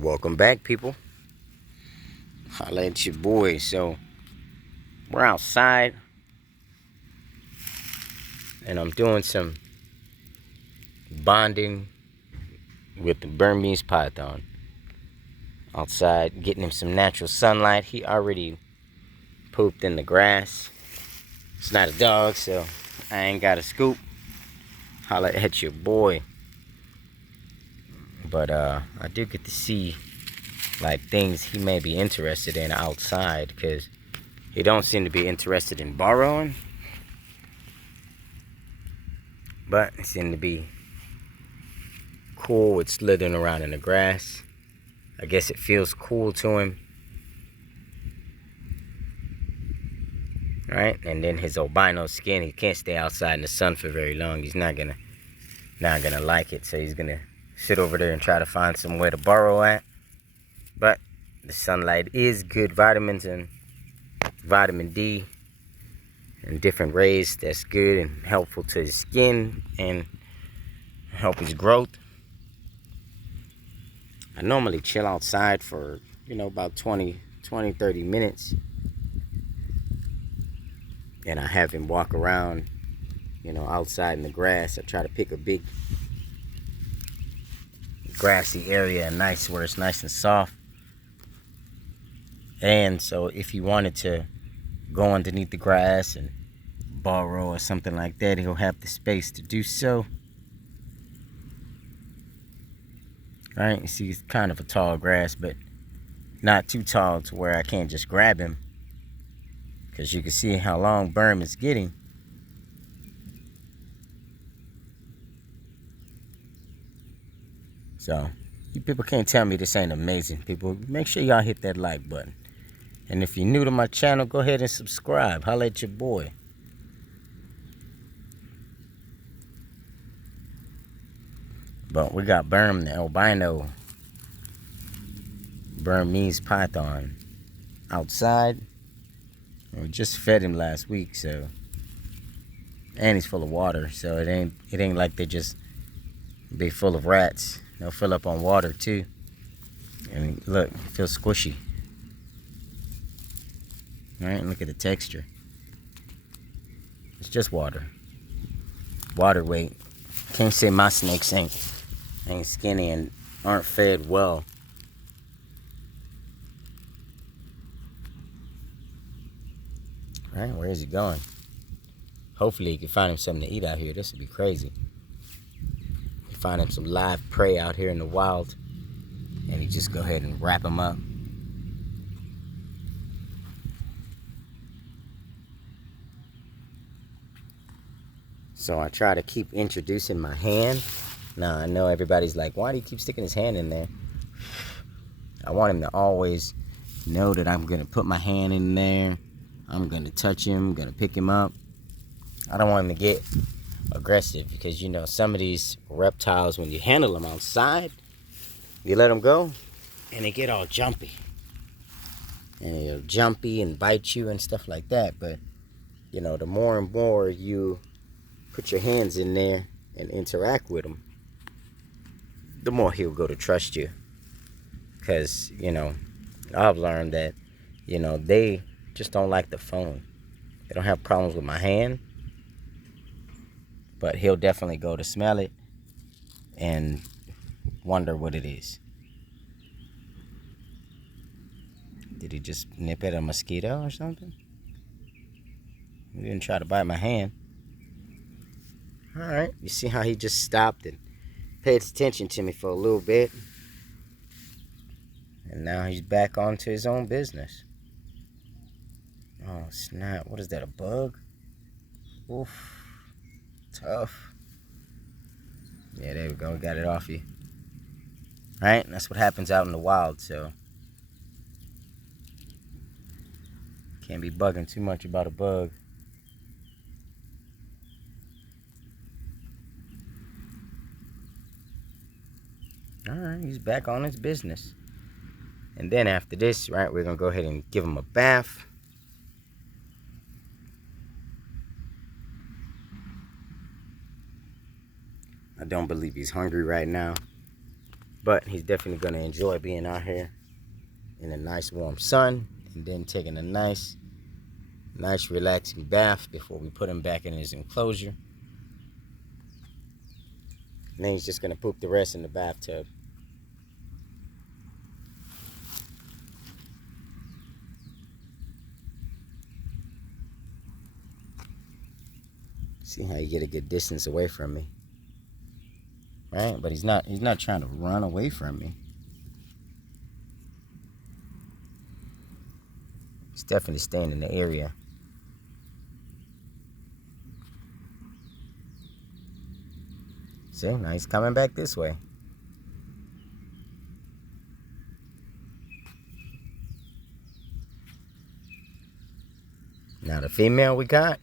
Welcome back, people. Holla at your boy. So we're outside and I'm doing some bonding with the Burmese python. Outside, getting him some natural sunlight. He already pooped in the grass. It's not a dog, so I ain't got a scoop. Holla at your boy. But I do get to see like things he may be interested in outside, because he don't seem to be interested in burrowing, but he seemed to be cool with slithering around in the grass. I guess it feels cool to him. Right? And then his albino skin, he can't stay outside in the sun for very long. He's not gonna like it, so he's gonna sit over there and try to find somewhere to burrow at. But the sunlight is good. Vitamins and vitamin D and different rays, that's good and helpful to his skin and help his growth. I normally chill outside for, about 20, 30 minutes. And I have him walk around, outside in the grass. I try to pick a big grassy area and nice, where it's nice and soft. And so if he wanted to go underneath the grass and burrow or something like that, he'll have the space to do so. Right? You see, it's kind of a tall grass, but not too tall to where I can't just grab him, because you can see how long Burm is getting. So you people can't tell me this ain't amazing. People, make sure y'all hit that like button. And if you're new to my channel, go ahead and subscribe. Holla at your boy. But we got Burm, the albino Burmese python, outside. We just fed him last week, so, and he's full of water, so it ain't like they just be full of rats. They'll fill up on water too. And look, it feels squishy. Alright, look at the texture. It's just water. Water weight. Can't say my snakes ain't skinny and aren't fed well. Alright, where is he going? Hopefully he can find him something to eat out here. This would be crazy. He find him some live prey out here in the wild, and he just go ahead and wrap him up. So I try to keep introducing my hand. Now I know everybody's like, why do you keep sticking his hand in there? I want him to always know that I'm gonna put my hand in there. I'm gonna touch him, gonna pick him up. I don't want him to get aggressive, because some of these reptiles, when you handle them outside, you let them go and they get all jumpy. And they're jumpy and bite you and stuff like that. But the more and more you put your hands in there and interact with him, the more he'll go to trust you. Because I've learned that they just don't like the phone. They don't have problems with my hand, but he'll definitely go to smell it and wonder what it is. Did he just nip at a mosquito or something? He didn't try to bite my hand. Alright, you see how he just stopped and paid attention to me for a little bit. And now he's back onto his own business. Oh snap, what is that, a bug? Oof, tough. Yeah, there we go, we got it off you. Alright, that's what happens out in the wild, so can't be bugging too much about a bug. Alright, he's back on his business. And then after this, right, we're gonna go ahead and give him a bath. I don't believe he's hungry right now. But he's definitely going to enjoy being out here in a nice warm sun, and then taking a nice relaxing bath before we put him back in his enclosure. And then he's just going to poop the rest in the bathtub. See how you get a good distance away from me, right? But he's not trying to run away from me. He's definitely staying in the area. See, now he's coming back this way. Now the female we got,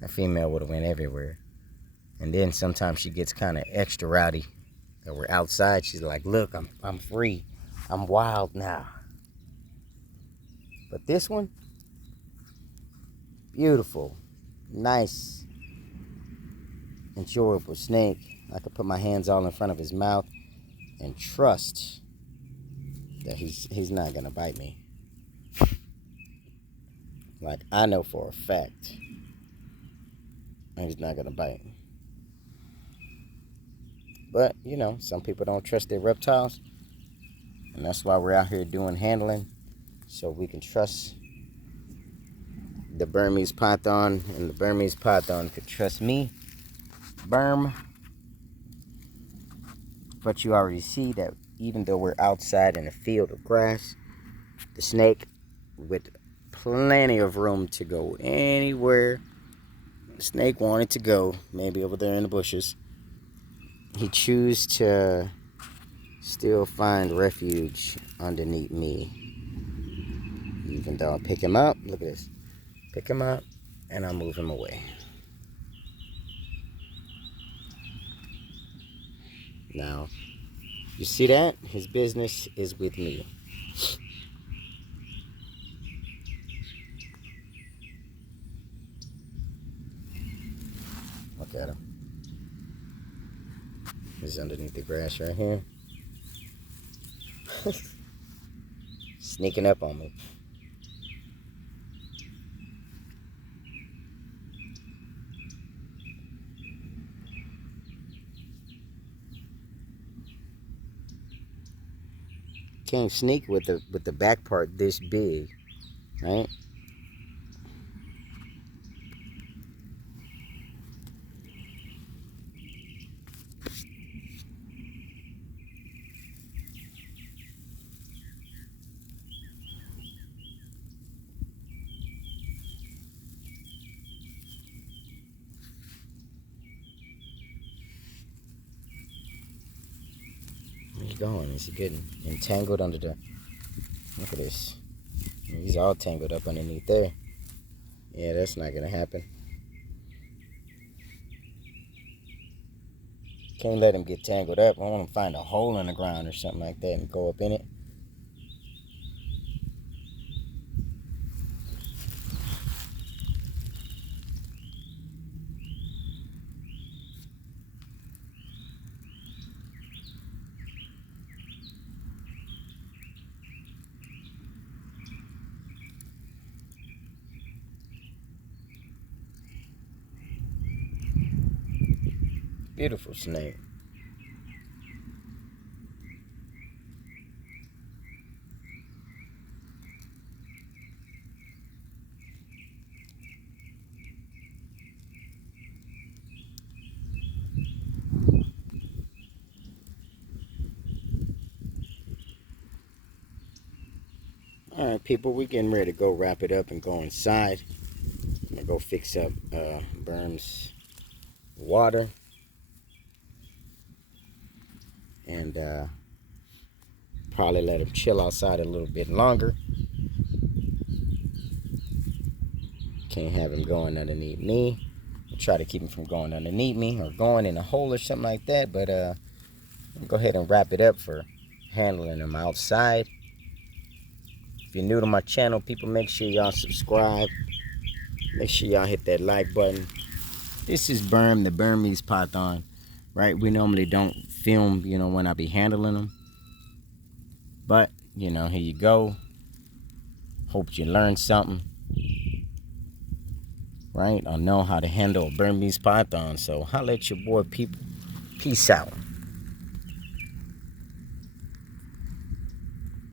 that female would have went everywhere. And then sometimes she gets kind of extra rowdy. And we're outside, she's like, look, I'm free. I'm wild now. But this one, beautiful, nice, enjoyable snake. I could put my hands all in front of his mouth and trust that he's not gonna bite me. Like, I know for a fact he's not gonna bite. But, you know, some people don't trust their reptiles. And that's why we're out here doing handling. So we can trust the Burmese python. And the Burmese python could trust me, Burm. But you already see that even though we're outside in a field of grass, the snake, with plenty of room to go anywhere the snake wanted to go, maybe over there in the bushes, he chose to still find refuge underneath me. Even though I pick him up, look at this, pick him up and I move him away. Now, you see that? His business is with me. Look at him. He's underneath the grass right here. Sneaking up on me. Can't sneak with the back part this big, right? Where's he going? Is he getting entangled under the... Look at this. He's all tangled up underneath there. Yeah, that's not gonna happen. Can't let him get tangled up. I want him to find a hole in the ground or something like that and go up in it. Beautiful snake. All right, people, we're getting ready to go wrap it up and go inside. I'm gonna go fix up Burm's water. And probably let him chill outside a little bit longer. Can't have him going underneath me. I'll try to keep him from going underneath me or going in a hole or something like that. But I'll go ahead and wrap it up for handling him outside. If you're new to my channel, people, make sure y'all subscribe. Make sure y'all hit that like button. This is Burm, the Burmese python. right? We normally don't film, you know, when I be handling them. But, you know, here you go. Hope you learned something, right? I know how to handle a Burmese python. So holla at your boy, people. Peace out.